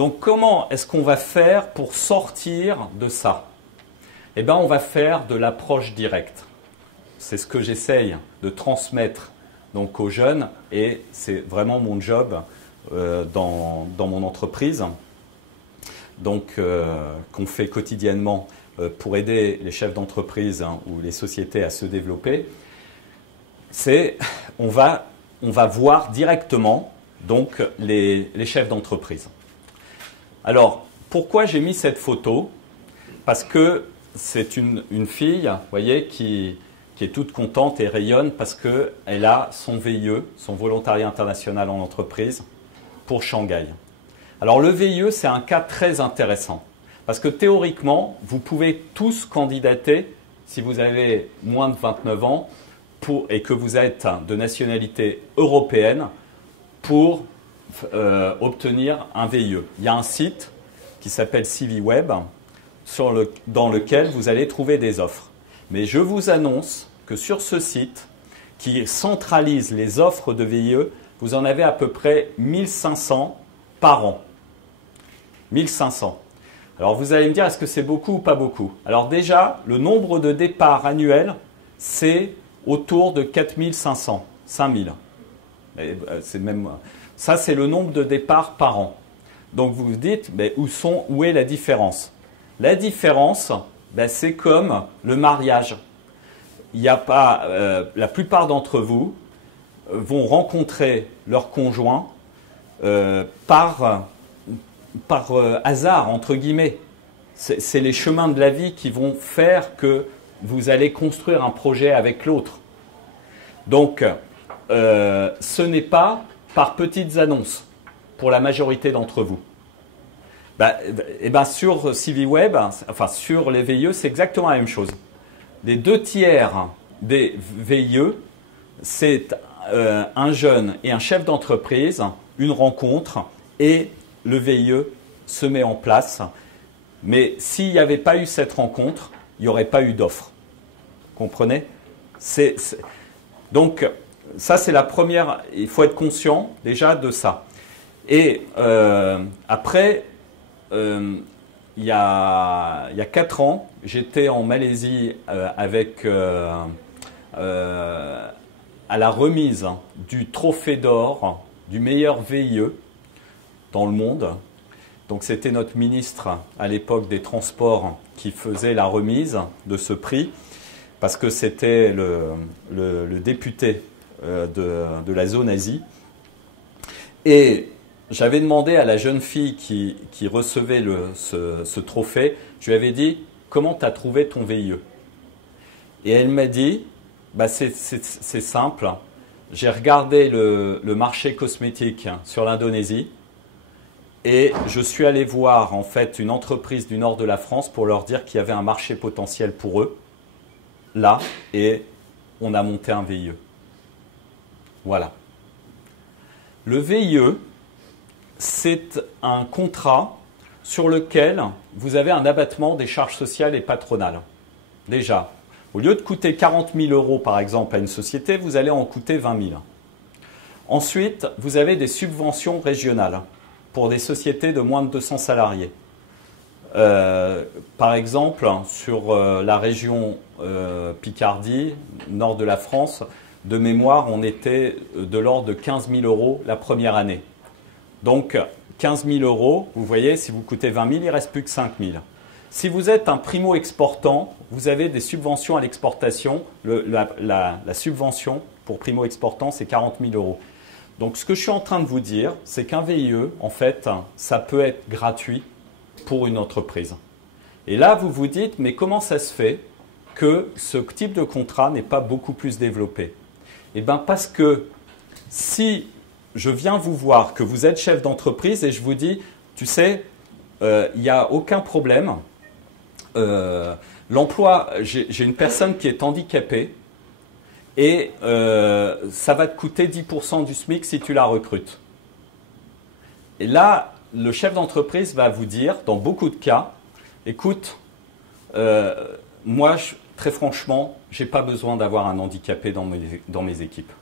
Donc comment est-ce qu'on va faire pour sortir de ça? Eh bien, on va faire de l'approche directe. C'est ce que j'essaye de transmettre donc, aux jeunes et c'est vraiment mon job dans mon entreprise, donc qu'on fait quotidiennement pour aider les chefs d'entreprise ou les sociétés à se développer. C'est on va voir directement donc les chefs d'entreprise. Alors, pourquoi j'ai mis cette photo? Parce que c'est une fille, vous voyez, qui est toute contente et rayonne parce qu'elle a son VIE, son volontariat international en entreprise, pour Shanghai. Alors, le VIE, c'est un cas très intéressant. Parce que théoriquement, vous pouvez tous candidater, si vous avez moins de 29 ans, et que vous êtes de nationalité européenne, pour obtenir un VIE. Il y a un site qui s'appelle CiviWeb dans lequel vous allez trouver des offres. Mais je vous annonce que sur ce site, qui centralise les offres de VIE, vous en avez à peu près 1500 par an. 1500. Alors vous allez me dire, est-ce que c'est beaucoup ou pas beaucoup? Alors déjà, le nombre de départs annuels, c'est autour de 4500, 5000. C'est même... Ça, c'est le nombre de départs par an. Donc, vous vous dites, mais où est la différence? La différence, c'est comme le mariage. Il n'y a pas, la plupart d'entre vous vont rencontrer leur conjoint par hasard, entre guillemets. C'est les chemins de la vie qui vont faire que vous allez construire un projet avec l'autre. Donc, ce n'est pas par petites annonces pour la majorité d'entre vous. Sur CiviWeb, enfin sur les VIE, c'est exactement la même chose. Les 2/3 des VIE, c'est un jeune et un chef d'entreprise, une rencontre, et le VIE se met en place. Mais s'il n'y avait pas eu cette rencontre, il n'y aurait pas eu d'offre. Comprenez? Donc, ça, c'est la première. Il faut être conscient déjà de ça. Et après, il y a 4 ans, j'étais en Malaisie à la remise du trophée d'or du meilleur VIE dans le monde. Donc, c'était notre ministre à l'époque des Transports qui faisait la remise de ce prix parce que c'était le député de la zone Asie. Et j'avais demandé à la jeune fille qui recevait ce trophée, je lui avais dit, comment tu as trouvé ton VIE? Et elle m'a dit, c'est simple, j'ai regardé le marché cosmétique sur l'Indonésie et je suis allé voir en fait une entreprise du nord de la France pour leur dire qu'il y avait un marché potentiel pour eux, là, et on a monté un VIE. Voilà. Le VIE, c'est un contrat sur lequel vous avez un abattement des charges sociales et patronales. Déjà, au lieu de coûter 40 000 € par exemple à une société, vous allez en coûter 20 000. Ensuite, vous avez des subventions régionales pour des sociétés de moins de 200 salariés. Par exemple, sur la région Picardie, nord de la France, de mémoire, on était de l'ordre de 15 000 € la première année. Donc, 15 000 €, vous voyez, si vous coûtez 20 000, il ne reste plus que 5 000. Si vous êtes un primo-exportant, vous avez des subventions à l'exportation. La subvention pour primo-exportant, c'est 40 000 €. Donc, ce que je suis en train de vous dire, c'est qu'un VIE, en fait, ça peut être gratuit pour une entreprise. Et là, vous vous dites, mais comment ça se fait que ce type de contrat n'est pas beaucoup plus développé? Eh bien, parce que si je viens vous voir que vous êtes chef d'entreprise et je vous dis, tu sais, il n'y a aucun problème. L'emploi, j'ai une personne qui est handicapée et ça va te coûter 10% du SMIC si tu la recrutes. Et là, le chef d'entreprise va vous dire, dans beaucoup de cas, écoute, moi, très franchement, je n'ai pas besoin d'avoir un handicapé dans mes équipes.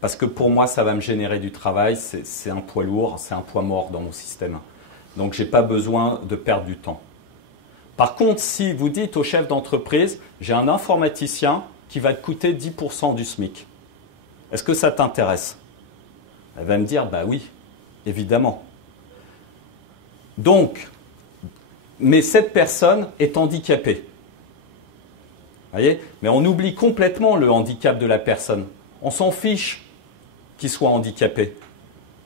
Parce que pour moi, ça va me générer du travail, c'est un poids lourd, c'est un poids mort dans mon système. Donc, je n'ai pas besoin de perdre du temps. Par contre, si vous dites au chef d'entreprise, j'ai un informaticien qui va te coûter 10% du SMIC, est-ce que ça t'intéresse? Elle va me dire, bah oui, évidemment. Donc, mais cette personne est handicapée. Vous voyez? Mais on oublie complètement le handicap de la personne. On s'en fiche qu'il soit handicapé.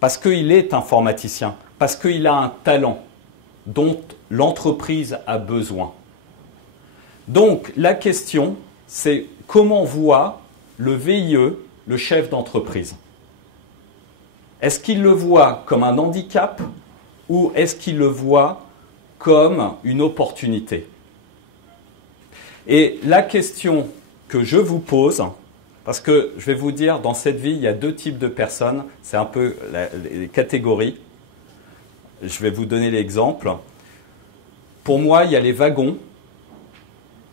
Parce qu'il est informaticien, parce qu'il a un talent dont l'entreprise a besoin. Donc, la question, c'est comment voit le VIE, le chef d'entreprise? Est-ce qu'il le voit comme un handicap ou est-ce qu'il le voit comme une opportunité? Et la question que je vous pose, parce que je vais vous dire, dans cette vie, il y a deux types de personnes, c'est un peu les catégories. Je vais vous donner l'exemple. Pour moi, il y a les wagons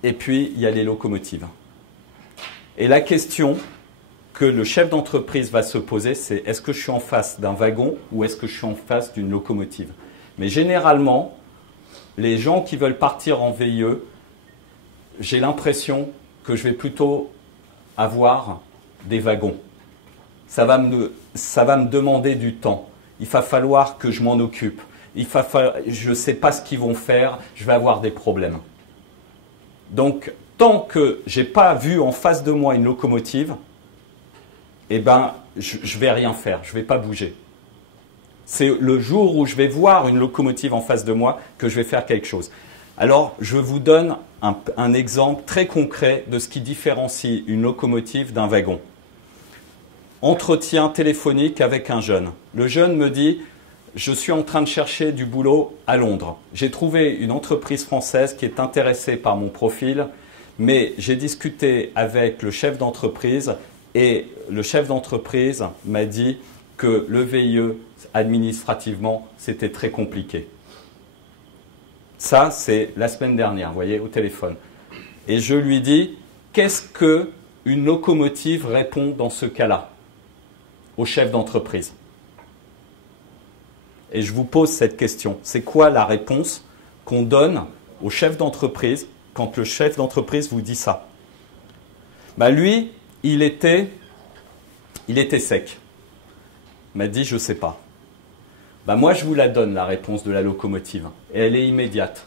et puis il y a les locomotives. Et la question que le chef d'entreprise va se poser, c'est est-ce que je suis en face d'un wagon ou est-ce que je suis en face d'une locomotive? Mais généralement, les gens qui veulent partir en VIE, j'ai l'impression que je vais plutôt avoir des wagons. Ça va me demander du temps. Il va falloir que je m'en occupe. Je ne sais pas ce qu'ils vont faire, je vais avoir des problèmes. Donc, tant que je n'ai pas vu en face de moi une locomotive, eh ben, je ne vais rien faire, je ne vais pas bouger. C'est le jour où je vais voir une locomotive en face de moi que je vais faire quelque chose. Alors, je vous donne un exemple très concret de ce qui différencie une locomotive d'un wagon. Entretien téléphonique avec un jeune. Le jeune me dit « Je suis en train de chercher du boulot à Londres. J'ai trouvé une entreprise française qui est intéressée par mon profil, mais j'ai discuté avec le chef d'entreprise et le chef d'entreprise m'a dit que le VIE, administrativement, c'était très compliqué. » Ça, c'est la semaine dernière, vous voyez, au téléphone. Et je lui dis, qu'est-ce qu'une locomotive répond dans ce cas-là au chef d'entreprise? Et je vous pose cette question. C'est quoi la réponse qu'on donne au chef d'entreprise quand le chef d'entreprise vous dit ça? Bah lui, il était sec. Il m'a dit, je ne sais pas. Ben moi, je vous la donne, la réponse de la locomotive. Et elle est immédiate.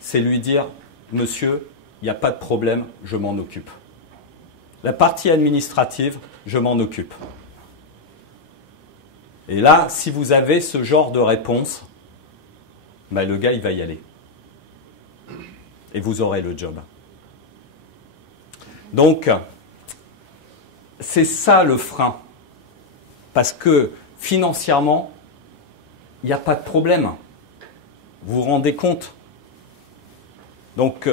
C'est lui dire, monsieur, il n'y a pas de problème, je m'en occupe. La partie administrative, je m'en occupe. Et là, si vous avez ce genre de réponse, ben le gars, il va y aller. Et vous aurez le job. Donc, c'est ça le frein. Parce que financièrement, il n'y a pas de problème. Vous vous rendez compte? Donc,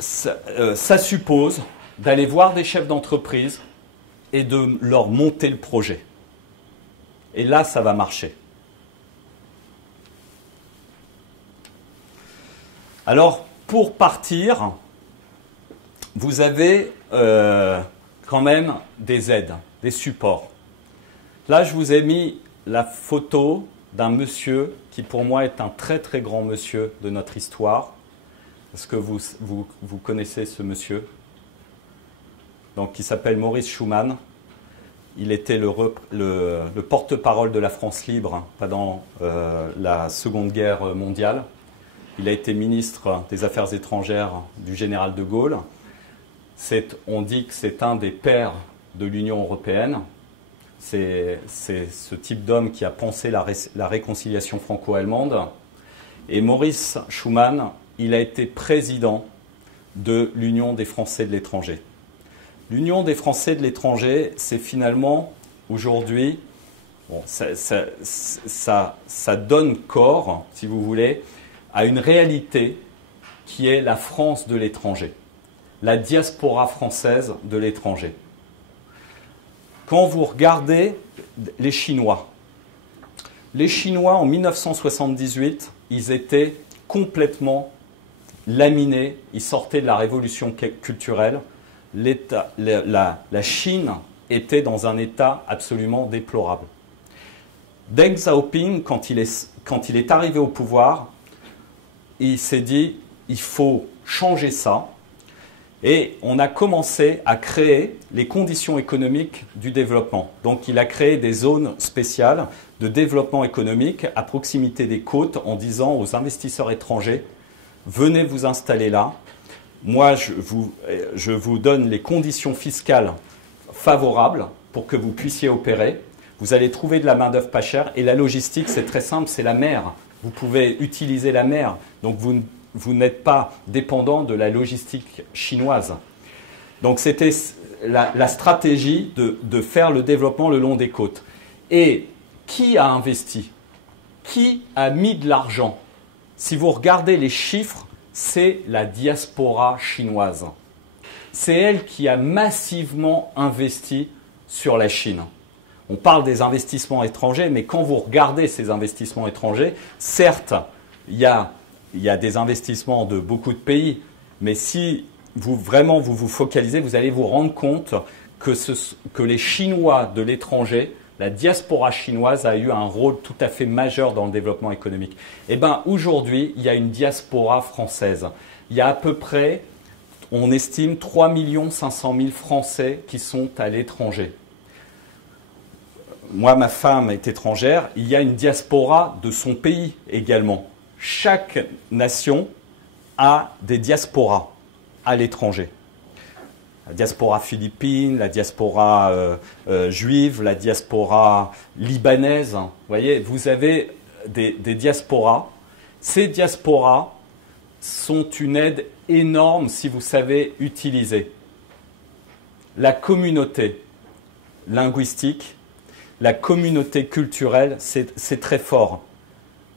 ça suppose d'aller voir des chefs d'entreprise et de leur monter le projet. Et là, ça va marcher. Alors, pour partir, vous avez quand même des aides, des supports. Là, je vous ai mis la photo d'un monsieur qui pour moi est un très très grand monsieur de notre histoire. Est-ce que vous connaissez ce monsieur? Donc, il s'appelle Maurice Schumann. Il était le porte-parole de la France libre pendant la Seconde Guerre mondiale. Il a été ministre des Affaires étrangères du général de Gaulle. On dit que c'est un des pères de l'Union européenne. C'est ce type d'homme qui a pensé la réconciliation franco-allemande. Et Maurice Schumann, il a été président de l'Union des Français de l'étranger. L'Union des Français de l'étranger, c'est finalement, aujourd'hui, bon, ça donne corps, si vous voulez, à une réalité qui est la France de l'étranger, la diaspora française de l'étranger. Quand vous regardez les Chinois en 1978, ils étaient complètement laminés, ils sortaient de la révolution culturelle. La Chine était dans un état absolument déplorable. Deng Xiaoping, quand il est arrivé au pouvoir, il s'est dit, il faut changer ça. Et on a commencé à créer les conditions économiques du développement. Donc il a créé des zones spéciales de développement économique à proximité des côtes en disant aux investisseurs étrangers, venez vous installer là. Moi, je vous donne les conditions fiscales favorables pour que vous puissiez opérer. Vous allez trouver de la main-d'œuvre pas chère. Et la logistique, c'est très simple, c'est la mer. Vous pouvez utiliser la mer. Donc vous n'êtes pas dépendant de la logistique chinoise. Donc c'était la stratégie de faire le développement le long des côtes. Et qui a investi? Qui a mis de l'argent? Si vous regardez les chiffres, c'est la diaspora chinoise. C'est elle qui a massivement investi sur la Chine. On parle des investissements étrangers, mais quand vous regardez ces investissements étrangers, certes, il y a des investissements de beaucoup de pays, mais si vous vous focalisez, vous allez vous rendre compte que les Chinois de l'étranger, la diaspora chinoise a eu un rôle tout à fait majeur dans le développement économique. Eh bien, aujourd'hui, il y a une diaspora française. Il y a à peu près, on estime, 3 500 000 Français qui sont à l'étranger. Moi, ma femme est étrangère. Il y a une diaspora de son pays également. Chaque nation a des diasporas à l'étranger. La diaspora philippine, la diaspora juive, la diaspora libanaise. Vous voyez, vous avez des diasporas. Ces diasporas sont une aide énorme si vous savez utiliser la communauté linguistique, la communauté culturelle, c'est très fort.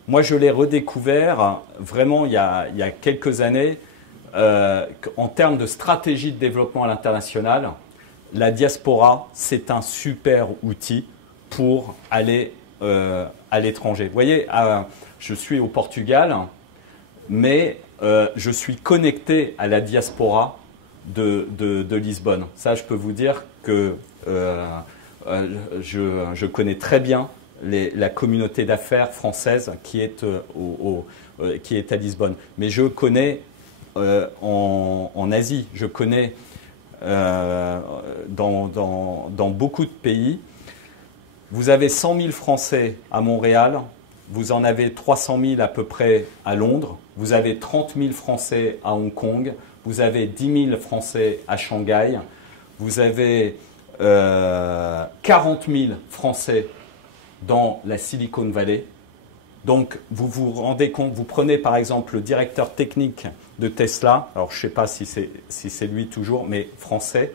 Moi, je l'ai redécouvert vraiment il y a quelques années. En termes de stratégie de développement à l'international, la diaspora, c'est un super outil pour aller à l'étranger. Vous voyez, je suis au Portugal, mais je suis connecté à la diaspora de Lisbonne. Ça, je peux vous dire que je connais très bien la communauté d'affaires française qui est à Lisbonne. Mais je connais en Asie, je connais dans beaucoup de pays. Vous avez 100 000 Français à Montréal, vous en avez 300 000 à peu près à Londres, vous avez 30 000 Français à Hong Kong, vous avez 10 000 Français à Shanghai, vous avez 40 000 Français dans la Silicon Valley. Donc, vous vous rendez compte, vous prenez par exemple le directeur technique de Tesla, alors je ne sais pas si c'est lui toujours, mais français.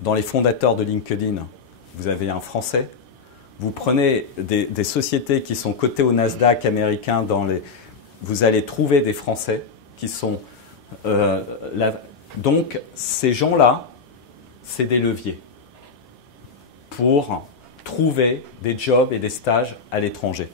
Dans les fondateurs de LinkedIn, vous avez un Français. Vous prenez des sociétés qui sont cotées au Nasdaq américain, vous allez trouver des Français qui sont donc ces gens-là, c'est des leviers pour trouver des jobs et des stages à l'étranger.